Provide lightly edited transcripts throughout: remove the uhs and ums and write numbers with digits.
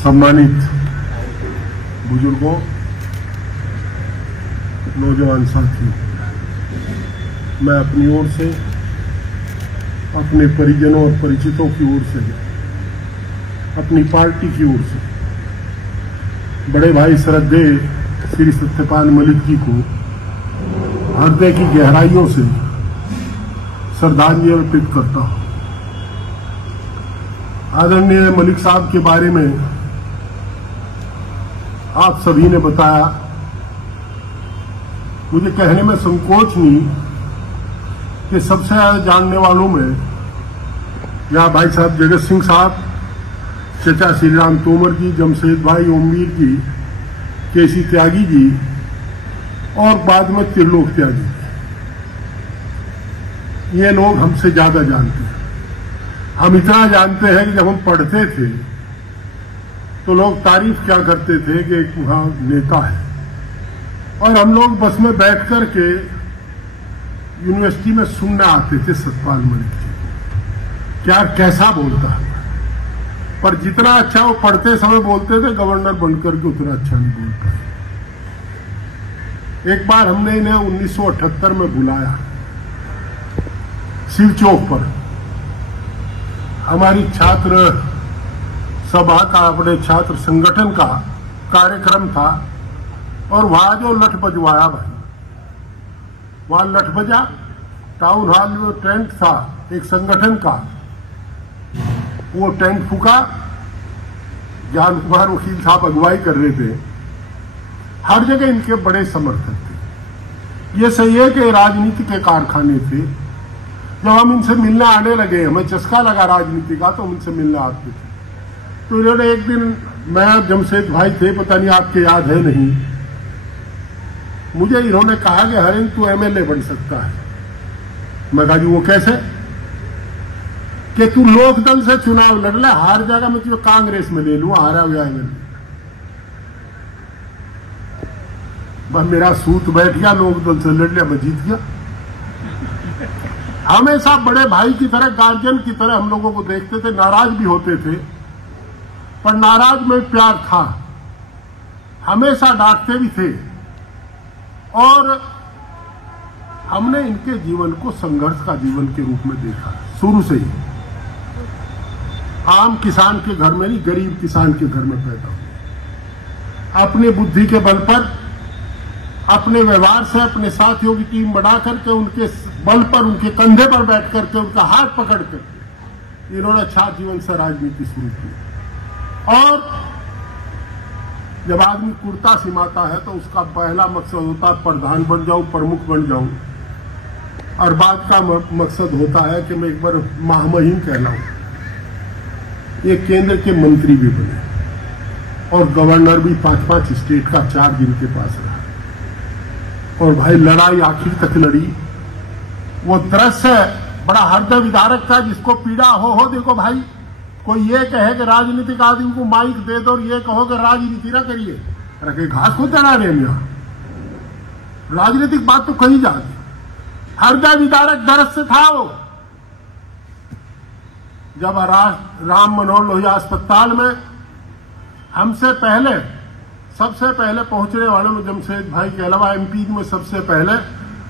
सम्मानित बुजुर्गों, नौजवान साथियों, मैं अपनी ओर से, अपने परिजनों और परिचितों की ओर से, अपनी पार्टी की ओर से बड़े भाई श्रद्धेय श्री सत्यपाल मलिक जी को हृदय की गहराइयों से श्रद्धांजलि अर्पित करता हूं। आदरणीय मलिक साहब के बारे में आप सभी ने बताया, मुझे कहने में संकोच नहीं कि सबसे ज्यादा जानने वालों में यहाँ भाई साहब जगत सिंह साहब, चचा श्री राम तोमर जी, जमशेद भाई, ओमवीर जी, केसी त्यागी जी और बाद में त्रिलोक त्यागी, ये लोग हमसे ज्यादा जानते हैं। हम इतना जानते हैं कि जब हम पढ़ते थे तो लोग तारीफ क्या करते थे कि एक वहां नेता है, और हम लोग बस में बैठ कर के यूनिवर्सिटी में सुनने आते थे सत्यपाल मलिक जी, क्या कैसा बोलता है। पर जितना अच्छा वो पढ़ते समय बोलते थे, गवर्नर बनकर के उतना अच्छा नहीं बोलता। एक बार हमने इन्हें 1978 में बुलाया शिव चौक पर, हमारी छात्र सभा का, अपने छात्र संगठन का कार्यक्रम था, और वहां जो लठ बजवाया भाई, वहां लठ बजा, टाउन हॉल में टेंट था एक संगठन का, वो टेंट फूका, ज्ञान कुमार वकील साहब अगुवाई कर रहे थे, हर जगह इनके बड़े समर्थक थे। ये सही है कि राजनीति के कारखाने थे। जब हम इनसे मिलने आने लगे, हमें चस्का लगा राजनीति का, तो हम इनसे मिलने आते थे। तो इन्होंने एक दिन, मैं जमशेद भाई थे, पता नहीं आपके याद है नहीं, मुझे इन्होंने कहा कि हरेंद्र तू एमएलए बन सकता है। मैं कहा जी वो कैसे? कि तू लोकदल से चुनाव लड़ ले, हार जाएगा मैं तुझे कांग्रेस में ले लूं, हारा हुआ एमएलए। बस मेरा सूत बैठ गया, लोकदल से लड़ लिया, मैं जीत गया। हमेशा बड़े भाई की तरह, गार्जियन की तरह हम लोगों को देखते थे, नाराज भी होते थे, पर नाराज में प्यार था, हमेशा डांटते भी थे। और हमने इनके जीवन को संघर्ष का जीवन के रूप में देखा शुरू से ही। आम किसान के घर में नहीं, गरीब किसान के घर में पैदा हुए, अपनी बुद्धि के बल पर, अपने व्यवहार से अपने साथियों की टीम बना करके, उनके बल पर, उनके कंधे पर बैठ करके, उनका हाथ पकड़ करके इन्होंने अच्छा जीवन से राजनीति शुरू की। और जब आदमी कुर्ता सिमाता है तो उसका पहला मकसद होता है प्रधान बन जाऊं, प्रमुख बन जाऊं, और बाद का मकसद होता है कि मैं एक बार महामहिम कहलाऊं। ये केंद्र के मंत्री भी बने और गवर्नर भी 5-5 स्टेट का 4 दिन के पास रहा। और भाई लड़ाई आखिर तक लड़ी। वो दृश्य बड़ा हृदय विदारक था, जिसको पीड़ा हो देखो भाई, कोई ये कहे कि राजनीतिक आदमी को माइक दे दो और ये कहो कि राजनीति ना करिए, रखे घास को चढ़ा रहे हैं। राजनीतिक बात तो कही जाती, हृदय विदारक दृश्य था वो। जब राम मनोहर लोहिया अस्पताल में हमसे पहले, सबसे पहले पहुंचने वालों में जमशेद भाई के अलावा एमपी में सबसे पहले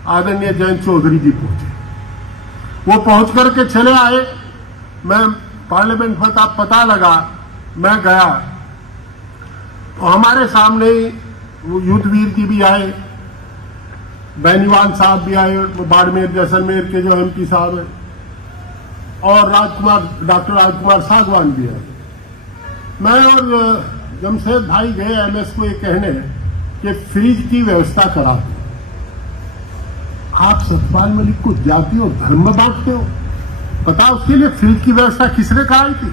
आदरणीय जयंत चौधरी जी पहुंचे। वो पहुंच करके चले आए, मैं पार्लियामेंट में था, पता लगा, मैं गया तो हमारे सामने युद्धवीर जी भी आए, बेनीवाल साहब भी आए, बाड़मेर जैसलमेर के जो एमपी साहब हैं, और डॉक्टर राजकुमार सागवान भी आए। मैं और जमशेद भाई गए एमएस को ये कहने कि फ्रिज की व्यवस्था करा दो। आप सत्यपाल मलिक को जाति और धर्म में बांटते हो? पता उसके लिए फ्रिज की व्यवस्था किसने कराई थी?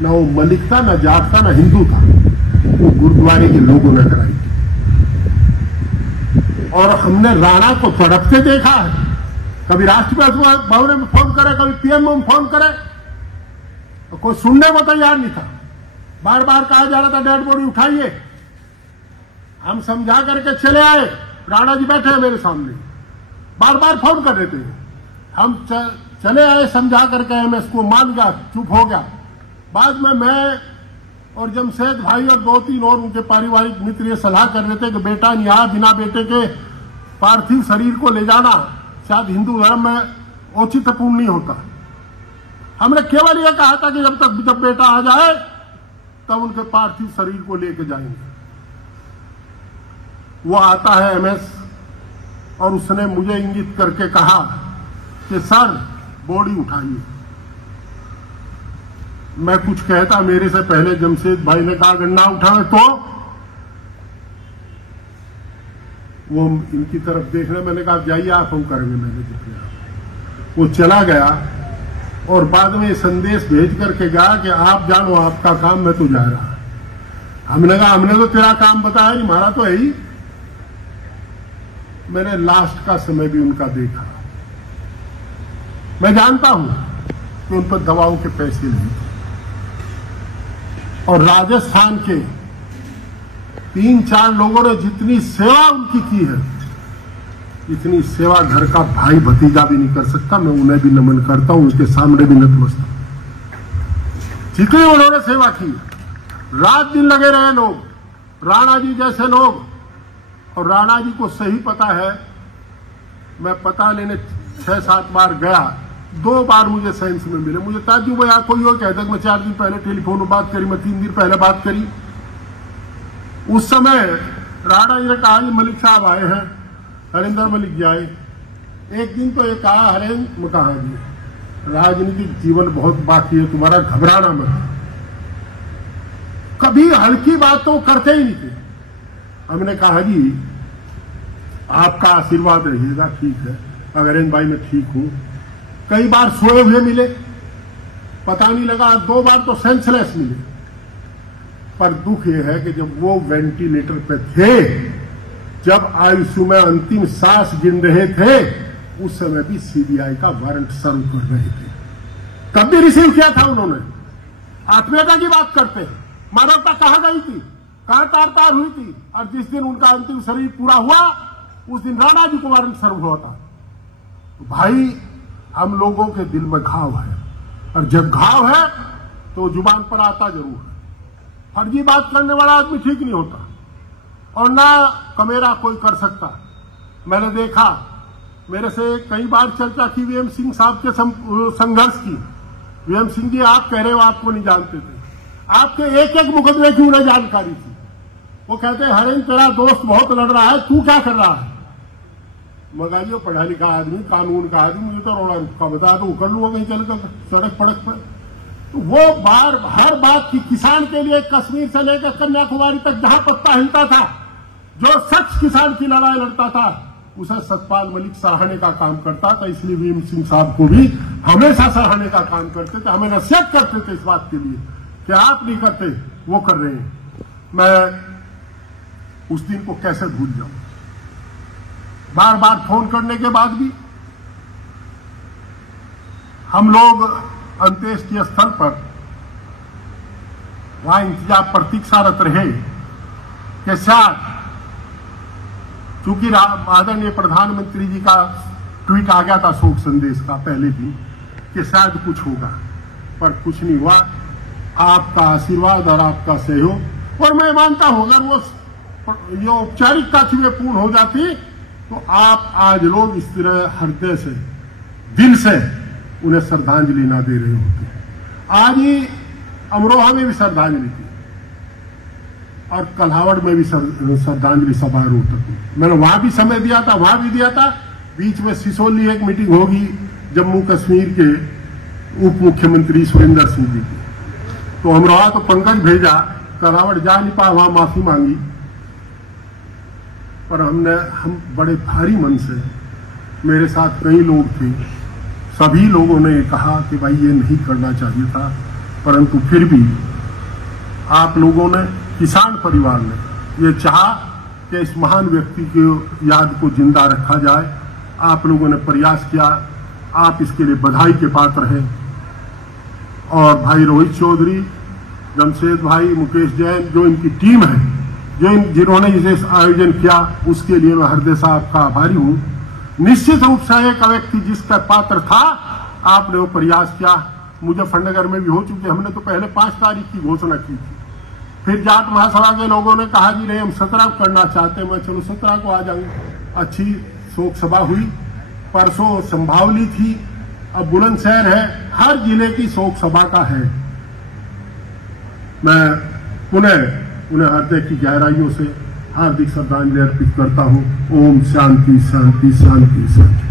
ना वो मलिक था, ना जाट था, ना हिंदू था, वो गुरुद्वारे के लोगों ने कराई थी। और हमने राणा को तड़पते देखा है, कभी राष्ट्रपति भवन में फोन करे, कभी पीएम में फोन करे, तो कोई सुनने को तैयार नहीं था। बार बार कहा जा रहा था डेड बॉडी उठाइए, हम समझा करके चले आए। राणा जी बैठे हैं मेरे सामने, बार बार फोन कर रहे थे, हम चले आए समझा करके, एमएस को मान गया, चुप हो गया। बाद में मैं और जमशेद भाई और 2-3 और उनके पारिवारिक मित्र ये सलाह कर रहे थे कि बेटा यहाँ बिना बेटे के पार्थिव शरीर को ले जाना शायद हिंदू धर्म में औचित्यपूर्ण नहीं होता। हमने केवल यह कहा था कि जब बेटा आ जाए तब उनके पार्थिव शरीर को लेके जाएंगे। वो आता है एमएस और उसने मुझे इंगित करके कहा कि सर बॉडी उठाइए। मैं कुछ कहता मेरे से पहले जमशेद भाई ने कहा अगर ना उठावे तो वो इनकी तरफ देख रहे, मैंने कहा जाइए आप हम करेंगे। मैंने देखा वो चला गया और बाद में संदेश भेज करके गया कि आप जानो आपका काम, मैं तो जा रहा। हमने कहा हमने तो तेरा काम बताया नहीं, हमारा तो है ही। मैंने लास्ट का समय भी उनका देखा। मैं जानता हूं कि उन पर दवाओं के पैसे नहीं थे और राजस्थान के 3-4 लोगों ने जितनी सेवा उनकी की है, इतनी सेवा घर का भाई भतीजा भी नहीं कर सकता। मैं उन्हें भी नमन करता हूं, उनके सामने भी नतमस्तक। जितनी उन्होंने सेवा की, रात दिन लगे रहे लोग, राणा जी जैसे लोग। और राणा जी को सही पता है, मैं पता लेने 6-7 बार गया, 2 बार मुझे साइंस में मिले। मुझे ताज्जुब है, कोई और कहता मैं 4 दिन पहले टेलीफोन में बात करी, मैं 3 दिन पहले बात करी। उस समय राणा जी ने कहा जी मलिक साहब आए हैं, हरिंदर मलिक जी आए। एक दिन तो ये कहा हरेंद्र, मैं कहा जी राजनीतिक जीवन बहुत बाकी है, तुम्हारा घबराना मत। कभी हल्की बात तो करते ही नहीं थे। हमने कहा जी आपका आशीर्वाद रहिएगा, ठीक है अग्रसेन भाई मैं ठीक हूं। कई बार सोए हुए मिले, पता नहीं लगा, 2 बार तो सेंसलेस मिले। पर दुख यह है कि जब वो वेंटिलेटर पे थे, जब आईसीयू में अंतिम सांस गिन रहे थे, उस समय भी सीबीआई का वारंट सर्व कर रहे थे। तब भी रिसीव किया था उन्होंने। आत्मीयता की बात करते हैं, मानवता कहां गई थी, कहां तार हुई थी। और जिस दिन उनका अंतिम शरीर पूरा हुआ उस दिन राणा जी को वारंट सर्व हुआ था। तो भाई हम लोगों के दिल में घाव है, और जब घाव है तो जुबान पर आता जरूर है। फर्जी बात करने वाला आदमी ठीक नहीं होता और ना कमेरा कोई कर सकता। मैंने देखा, मेरे से कई बार चर्चा की वीएम सिंह साहब के संघर्ष की। वीएम सिंह जी आप कह रहे हो आपको नहीं जानते थे, आपके एक मुकदमे की उन्हें जानकारी थी। वो कहते हैं हरेंद्र तेरा दोस्त बहुत लड़ रहा है, तू क्या कर रहा है। मगर ये पढ़ा लिखा आदमी, कानून का आदमी, मुझे तो रोड़ा रुखा बता दो कर लूंगा कहीं चलकर सड़क पड़क पर। तो वो हर बात की किसान के लिए कश्मीर से लेकर कन्याकुमारी तक जहां पत्ता हिलता था, जो सच किसान की लड़ाई लड़ता था, उसे सतपाल मलिक सराहने का काम करता था। इसलिए वीएम सिंह साहब को भी हमेशा सराहने का काम करते थे, हमें नसीहत करते थे इस बात के लिए कि आप नहीं करते, वो कर रहे हैं। मैं उस दिन को कैसे भूल जाऊं। बार बार फोन करने के बाद भी हम लोग अंत्येष्टि स्थल पर वहां इंतजार प्रतीक्षारत रहे कि शायद, चूंकि आदरणीय प्रधानमंत्री जी का ट्वीट आ गया था शोक संदेश का पहले दिन कि शायद कुछ होगा, पर कुछ नहीं हुआ। आपका आशीर्वाद और आपका सहयोग, और मैं मानता हूं अगर वो ये औपचारिकता थी वे पूर्ण हो जाती तो आप आज लोग इस तरह हृदय से, दिल से उन्हें श्रद्धांजलि ना दे रहे होते। आज ही अमरोहा में भी श्रद्धांजलि थी और कल्हावड़ में भी श्रद्धांजलि समारोह तक मैंने वहां भी समय दिया था, वहां भी दिया था। बीच में सिसोली एक मीटिंग होगी जम्मू कश्मीर के उप मुख्यमंत्री सुरेंद्र सिंह जी की, तो अमरोहा तो पंकज भेजा, कल्हावड़ जा नहीं पाया, वहां माफी मांगी। पर हम बड़े भारी मन से, मेरे साथ कई लोग थे, सभी लोगों ने कहा कि भाई ये नहीं करना चाहिए था, परंतु फिर भी आप लोगों ने, किसान परिवार ने ये चाहा कि इस महान व्यक्ति की याद को जिंदा रखा जाए। आप लोगों ने प्रयास किया, आप इसके लिए बधाई के पात्र हैं। और भाई रोहित चौधरी, जमशेद भाई, मुकेश जैन, जो इनकी टीम है, जिन्होंने इसे आयोजन किया, उसके लिए मैं हृदय से आपका आभारी हूं। निश्चित रूप से एक व्यक्ति जिसका पात्र था, आपने वो प्रयास किया। मुजफ्फरनगर में भी हो चुके, हमने तो पहले 5 तारीख की घोषणा की थी, फिर जाट महासभा के लोगों ने कहा जी नहीं हम 17 को करना चाहते हैं। मैं चलो 17 को आ जाऊंगा। अच्छी शोक सभा हुई। परसों संभावली थी, अब बुलंदशहर है। हर जिले की शोक सभा का है। मैं पुनः उन्हें हृदय की गहराइयों से हार्दिक श्रद्धांजलि अर्पित करता हूं। ओम शांति शांति शांति शांति।